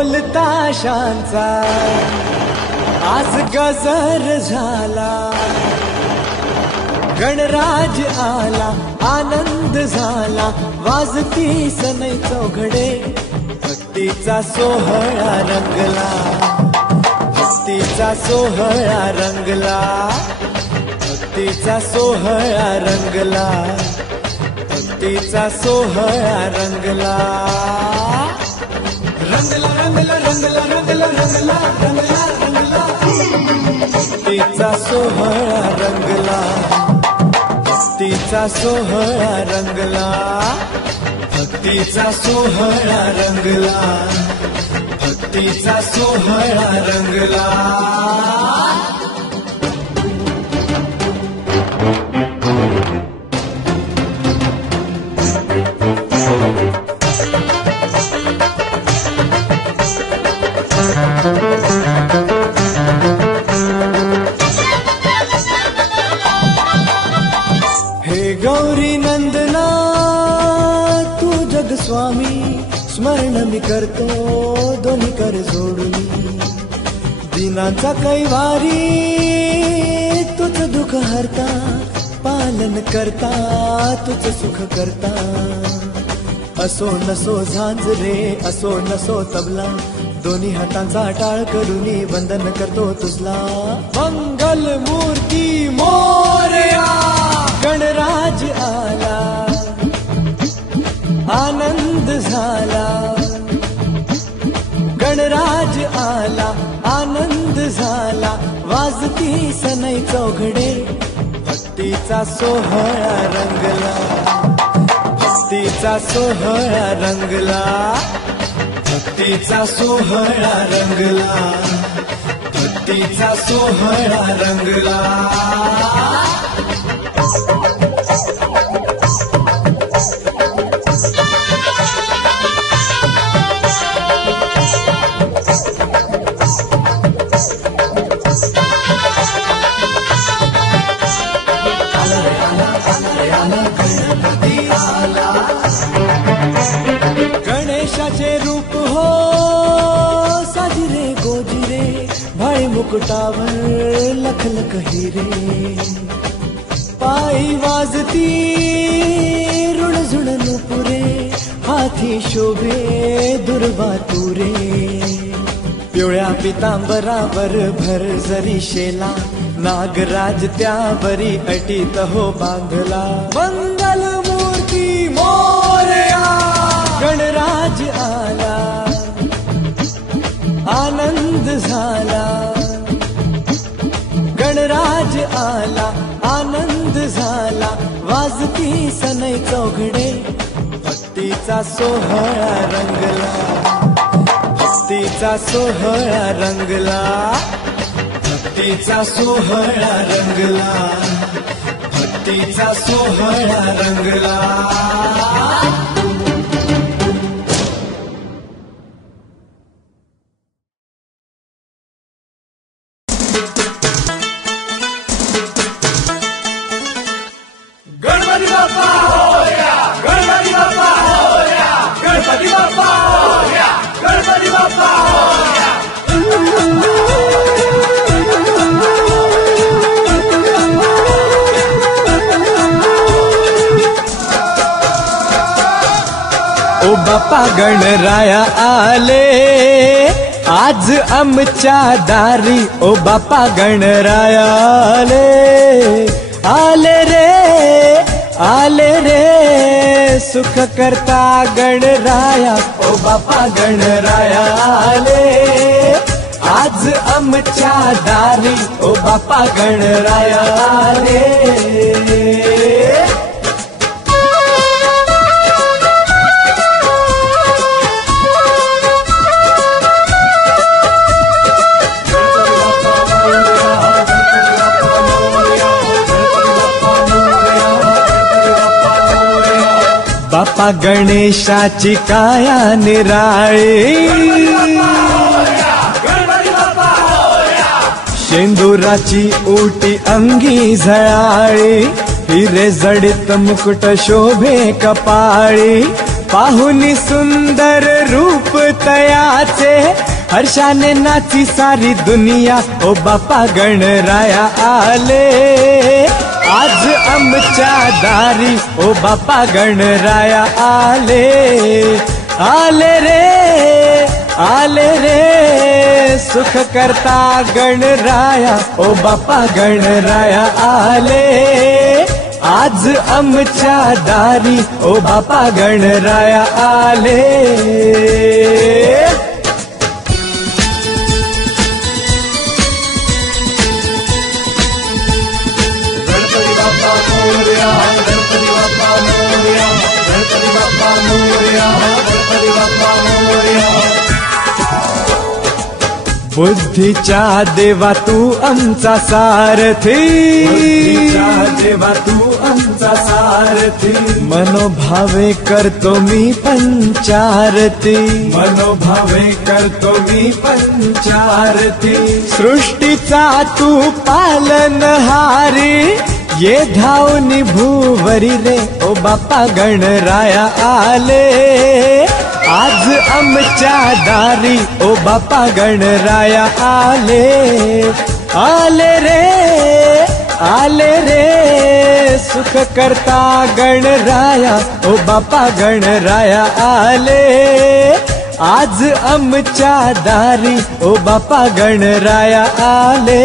ढोल ताशांचा आज गजर झाला, गणराज आला आनंद झाला, वाजती सनई चौघडे, भक्तीचा सोहळा रंगला, भक्तीचा सोहळा रंगला, भक्तीचा सोहळा रंगला, भक्तीचा सोहळा रंगला, रंगला रंगला रंगला रंगला रंगला रंगला रंगला, भक्तीचा सोहळा रंगला, भक्तीचा सोहळा रंगला, भक्तीचा सोहळा रंगला, भक्तीचा सोहळा रंगला. हे गौरी नंदना तू जग स्वामी, स्मरण मी करतो दोन्ही कर जोडून, दिनांचा कैवारी तुझ दुःख हरता, पालन करता तुझ सुख करता, असो नसो झांजरे असो नसो तबला, दोन्ही हातांचा टाळ करून वंदन करतो तुझला. मंगल मूर्ती मोरया, गणराज आला आनंद झाला, गणराज आला आनंद झाला, वाजती सनई चौघडे, भक्तीचा सोहळा रंगला, भक्तीचा सोहळा रंगला, भक्तीचा सोहळा रंगला, भक्तीचा सोहळा रंगला. गणेशाचे रूप हो साजिरे गोजिरे, भाई मुकुटावर लख लख हिरे, पायी वाजती रुणझुण नुपुरे, हाती शोभे दुर्वा तुरे, पिवळ्या पितांबरावर भर जरी शेला, नागराज त्यावरी अटीत हो बांधला. मंगल मूर्ती मोरया, गणराज आला आनंद झाला, गणराज आला आनंद झाला, वाजती सनई चौघडे, भक्तीचा सोहळा रंगला, भक्तीचा सोहळा रंगला, भक्तीचा सोहळा रंगला, भक्तीचा सोहळा रंगला. गणपती बाप्पा मोरया, गणपती बाप्पा मोरया, गणपती बाप्पा मोरया, गणपती बाप्पा मोरया. ओ बाप्पा गणराया आले आज आमच्या दारी, ओ बाप्पा गणराया आले, आले रे आले रे, सुख करता गणराया, ओ बाप्पा गणराया आले आज आमच्या दारी, ओ बाप्पा गणराया आले. बाप्पा गणेशाची काया निराळी, शेंदुराची ओटी अंगी झळाळी, हिरे जडित मुकुट शोभे कपाळी, पाहुनी सुंदर रूप तयाचे, हर्षाने नाची सारी दुनिया, ओ बापा गणराया आले आज आमच्या दारी, ओ बापा गणराया आले. आले रे आले रे सुख करता गणराया, ओ बापा गणराया आले आज आमच्या दारी, ओ बापा गणराया आले. गणपती बाप्पा मोरया, गणपती बाप्पा मोरया, गणपती बाप्पा मोरया, गणपती बाप्पा मोरया. बुद्धीच्या देवा तू आमचा सारथी, बुद्धीच्या देवा तू आमचा सारथी, मनोभावे करतो मी पंचारती, मनोभावे करतो मी पंचारती. सृष्टीचा तू पालनहारी, ये धावनी भूवरी रे, ओ बापा गणराया आले आज आमच्या दारी, ओ बापा गणराया आले. आले रे सुख करता गणराया, ओ बापा गणराया आले आज आमच्या दारी, ओ बापा गणराया आले.